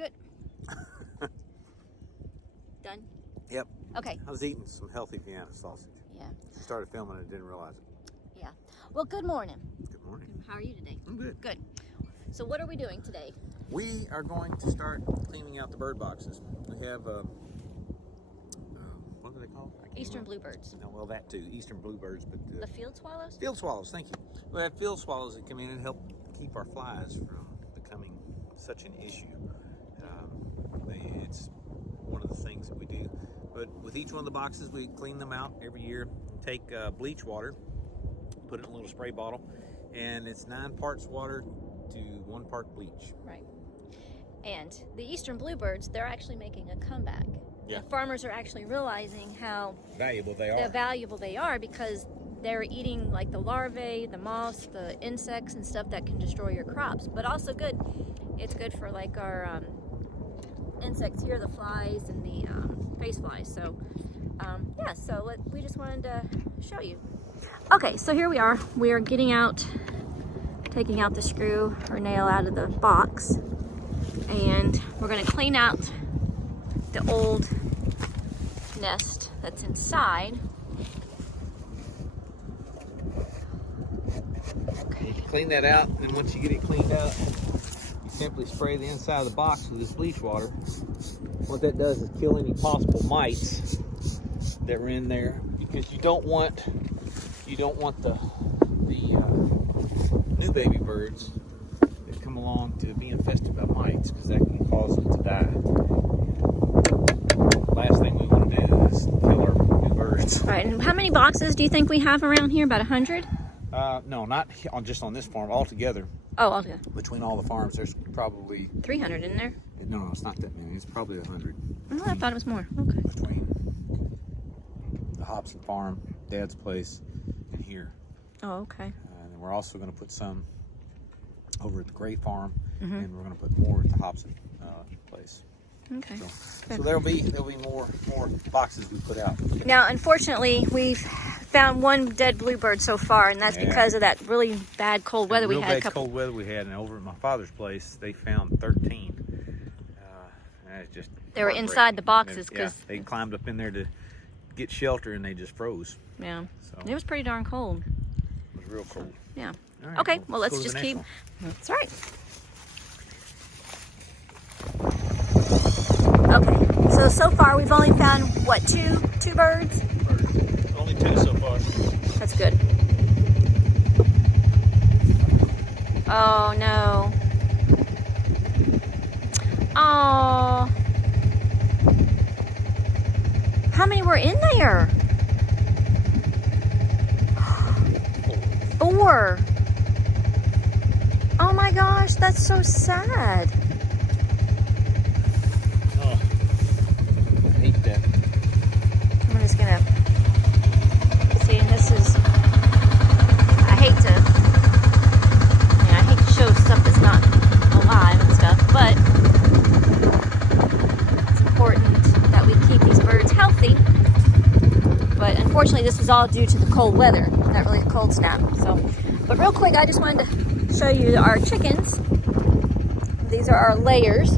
Good. Done? Yep. Okay. I was eating some healthy Vienna sausage. Yeah. Started filming and didn't realize it. Yeah. Well, good morning. Good morning. How are you today? I'm good. Good. So what are we doing today? We are going to start cleaning out the bird boxes. We have, what are they called? Eastern bluebirds. No, well, that too. Eastern bluebirds, but The field swallows? field swallows. Thank you. We have field swallows that come in and help keep our flies from becoming such an issue. It's one of the things that we do. But with each one of the boxes, we clean them out every year. Take bleach water, put it in a little spray bottle, and it's 9 parts water to 1 part bleach. Right. And the Eastern bluebirds, they're actually making a comeback. Yeah. And farmers are actually realizing how Valuable they are. valuable they are because they're eating like the larvae, the moths, the insects and stuff that can destroy your crops. But also good, it's good for like our insects here, the flies and the face flies. So yeah, so we just wanted to show you. Okay, so here we are. We are taking out the screw or nail out of the box, and we're going to clean out the old nest that's inside. You can clean that out, and once you get it cleaned out, you simply spray the inside of the box with this bleach water. What that does is kill any possible mites that are in there, because you don't want the new baby birds that come along to be infested by mites, because that can cause them to die. Last thing we want to do is kill our new birds. Right, and how many boxes do you think we have around here? About 100? No, not just on this farm. Altogether, Oh, altogether. between all the farms, there's probably 300 in there? no, it's not that many. It's probably 100 Oh, I thought it was more. Okay. between the Hobson farm, Dad's place, and here. Oh, okay. And we're also going to put some over at the Gray farm, Mm-hmm. and we're going to put more at the Hobson place. Okay. So there'll be more boxes we put out. Now, unfortunately, we've found one dead bluebird so far, and that's Yeah. because of that really bad cold weather we Real had. bad cold weather we had, and over at my father's place, they found 13. And it's just They were heartbreaking. inside the boxes Yeah, 'cause- they climbed up in there to get shelter, and they just froze. Yeah. So It was pretty darn cold. it was real cold. Yeah. All right, Okay, well, let's go to the just next keep. one. That's right. Okay, so far we've only found, what, two birds? Only 2 so far. That's good. Oh, no. Oh. How many were in there? 4. Oh my gosh, that's so sad. Oh, I hate that. I'm just gonna see, and this is, I hate to show stuff that's not alive and stuff, but it's important that we keep these birds healthy. But unfortunately, this was all due to the cold weather, not really a cold snap. So, but real quick, I just wanted to show you our chickens. These are our layers.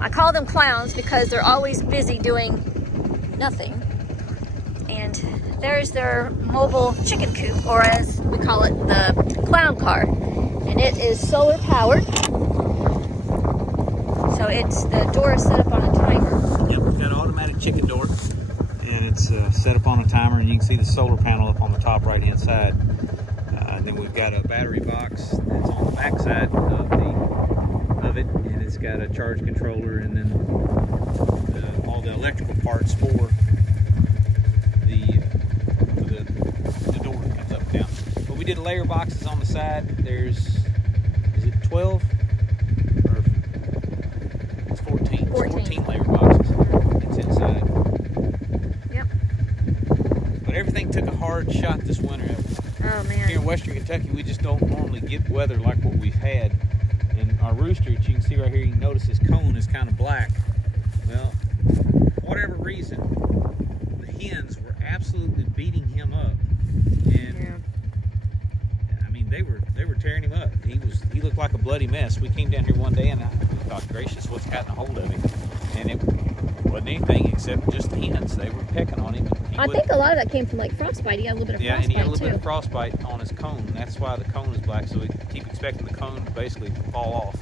I call them clowns because they're always busy doing nothing. And there's their mobile chicken coop, or as we call it, the clown car. And it is solar powered. So the door is set up on a timer. Yep, we've got an automatic chicken door, and it's set up on a timer, and you can see the solar panel up on the top right hand side. And then we've got a battery box that's on the back side of it, and it's got a charge controller, and then all the electrical parts for the door that comes up and down. But we did layer boxes on the side. Is it 12? Or it's 14. 14 layer boxes. It's inside. Yep. But everything took a hard shot this winter. Oh man. Here in Western Kentucky, we just don't normally get weather like what we've had. And our rooster, that you can see right here, you can notice his cone is kind of black. Well, for whatever reason, the hens were absolutely beating him up. And I mean, they were tearing him up. He looked like a bloody mess. We came down here one day and I thought, gracious, what's gotten a hold of him? And it wasn't anything except just the hens. They were pecking on him. I think a lot of that came from like frostbite. He had a little bit of frostbite and he had a little too. bit of frostbite on his cone. That's why the cone is black. So we keep expecting the cone to basically fall off.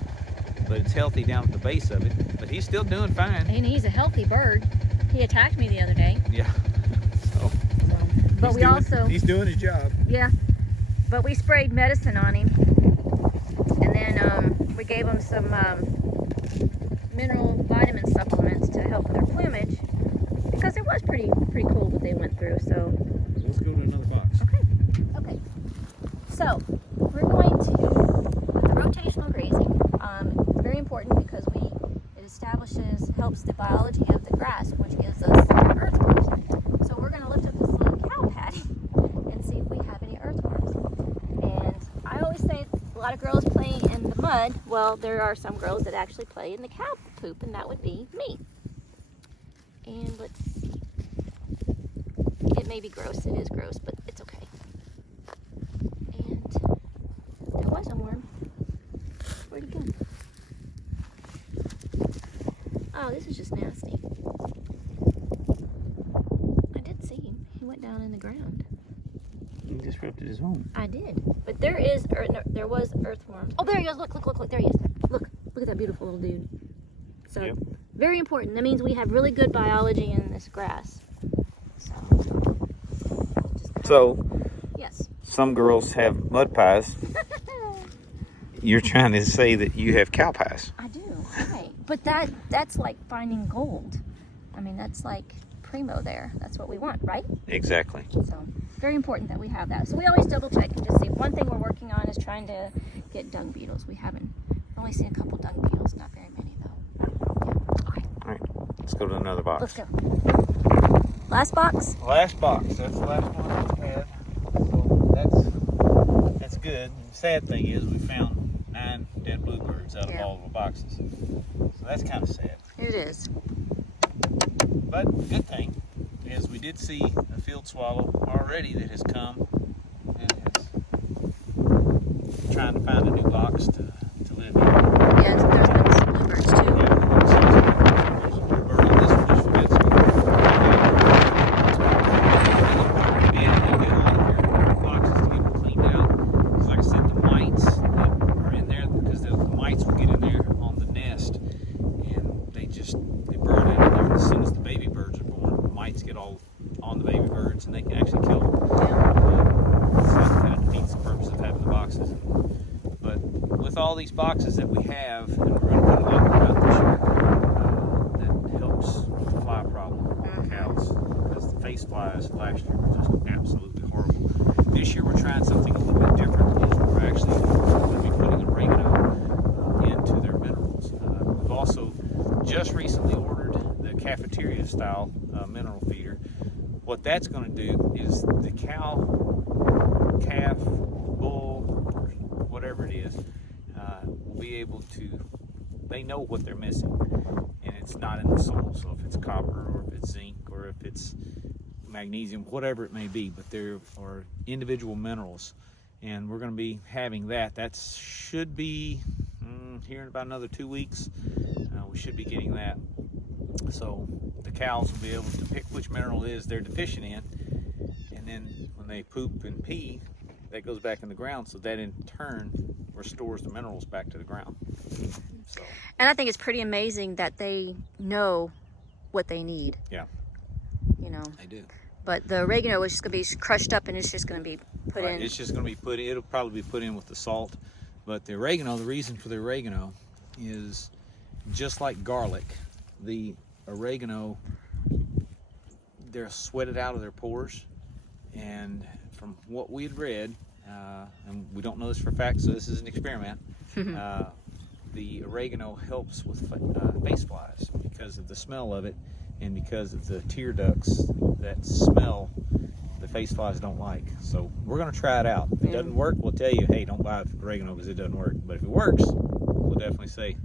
But it's healthy down at the base of it. But he's still doing fine. And he's a healthy bird. He attacked me the other day. Yeah. So, but he's doing his job. Yeah. But we sprayed medicine on him. And then we gave him some mineral vitamin supplements to help with their plumage. Because it was pretty cool what they went through. So let's go to another box. Okay. So we're going to the rotational grazing. It's very important because it helps the biology of the grass, which gives us earthworms. So we're going to lift up this little cow patty and see if we have any earthworms. And I always say a lot of girls play in the mud. Well, there are some girls that actually play in the cow poop, and that would be me. And let's see. It may be gross. It is gross, but it's okay. And there was a worm. Where'd he go? Oh, this is just nasty. I did see him. He went down in the ground. He disrupted his home. I did. But there was earthworms. Oh, there he is. Look. There he is. Look at that beautiful little dude. So, yep. Very important. That means we have really good biology in this grass. So, yes. Some girls have mud pies. You're trying to say that you have cow pies. I do, right. But that's like finding gold. I mean, that's like primo there. That's what we want, right? Exactly. So, very important that we have that. So we always double check and just see. One thing we're working on is trying to get dung beetles. We've only seen a couple dung beetles, not very many though. Yeah. Okay. All right, let's go to another box. Let's go. Last box? Last box. That's the last one we've had. So that's good. The sad thing is we found 9 dead bluebirds out of all of the boxes. So that's kind of sad. It is. But the good thing is we did see a field swallow already that has come and is trying to find a new box to live in. Yeah, there's been some bluebirds too. All these boxes that we have, and we're going to put a lot more out this year, that helps with the fly problem on cows, because the face flies last year were just absolutely horrible. This year we're trying something a little bit different. Is we're actually going to be putting oregano into their minerals. We've also just recently ordered the cafeteria style mineral feeder. What that's going to do is the cow, calf, bull, whatever it is, will be able to, they know what they're missing, and it's not in the soil. So if it's copper or if it's zinc or if it's magnesium, whatever it may be, but there are individual minerals, and we're going to be having that should be here in about another 2 weeks. We should be getting that, so the cows will be able to pick which mineral it is they're deficient in, and then when they poop and pee, that goes back in the ground, so that in turn restores the minerals back to the ground. So. And I think it's pretty amazing that they know what they need. Yeah. You know. They do. But the oregano is just going to be crushed up and it's just going to be put in. It's just going to be put in. It'll probably be put in with the salt. But the oregano, the reason for the oregano is just like garlic. The oregano, they're sweated out of their pores. And from what we had read, and we don't know this for a fact, so this is an experiment, the oregano helps with face flies because of the smell of it and because of the tear ducts that smell the face flies don't like. So we're going to try it out. If it doesn't work, we'll tell you, hey, don't buy oregano because it doesn't work. But if it works, we'll definitely say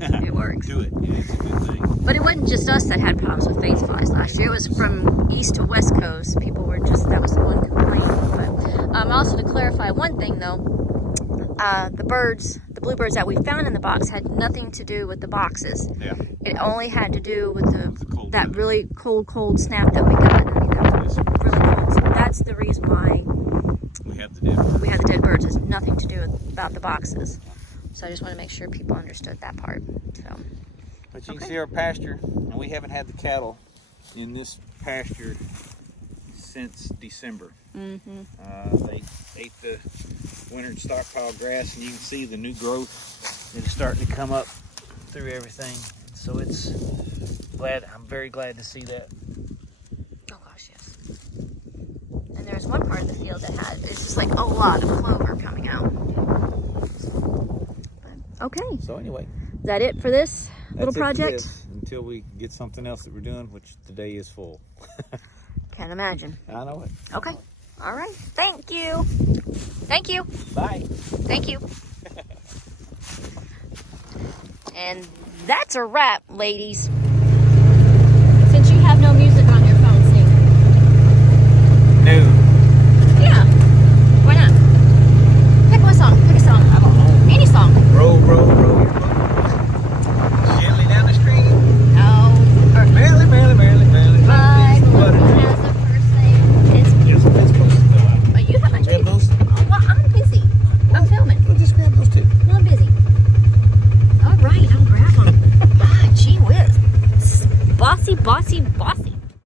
it works. Do it. It's a good thing. But it wasn't just us that had problems with face flies last year. It was from east to west coast. People were just, that was the one complaint. But Also to clarify one thing though, the bluebirds that we found in the box had nothing to do with the boxes. Yeah. It only had to do with that weather. really cold snap that we got. I mean, that was really cold. So that's the reason why We have the dead birds. we had the dead birds. It has nothing to do about the boxes. So I just want to make sure people understood that part. So. But you can see our pasture, and we haven't had the cattle in this pasture since December. They ate the winter stockpile grass, and you can see the new growth that is starting to come up through everything. So I'm very glad to see that. Oh gosh, yes. And there's one part of the field that it's just like a lot of clover coming out. But, okay, So anyway, is that it for this little that's it for project? this, until we get something else that we're doing, which today is full. Can't imagine. I know it. Okay, all right. Thank you. Thank you. Bye. Thank you. And that's a wrap, ladies.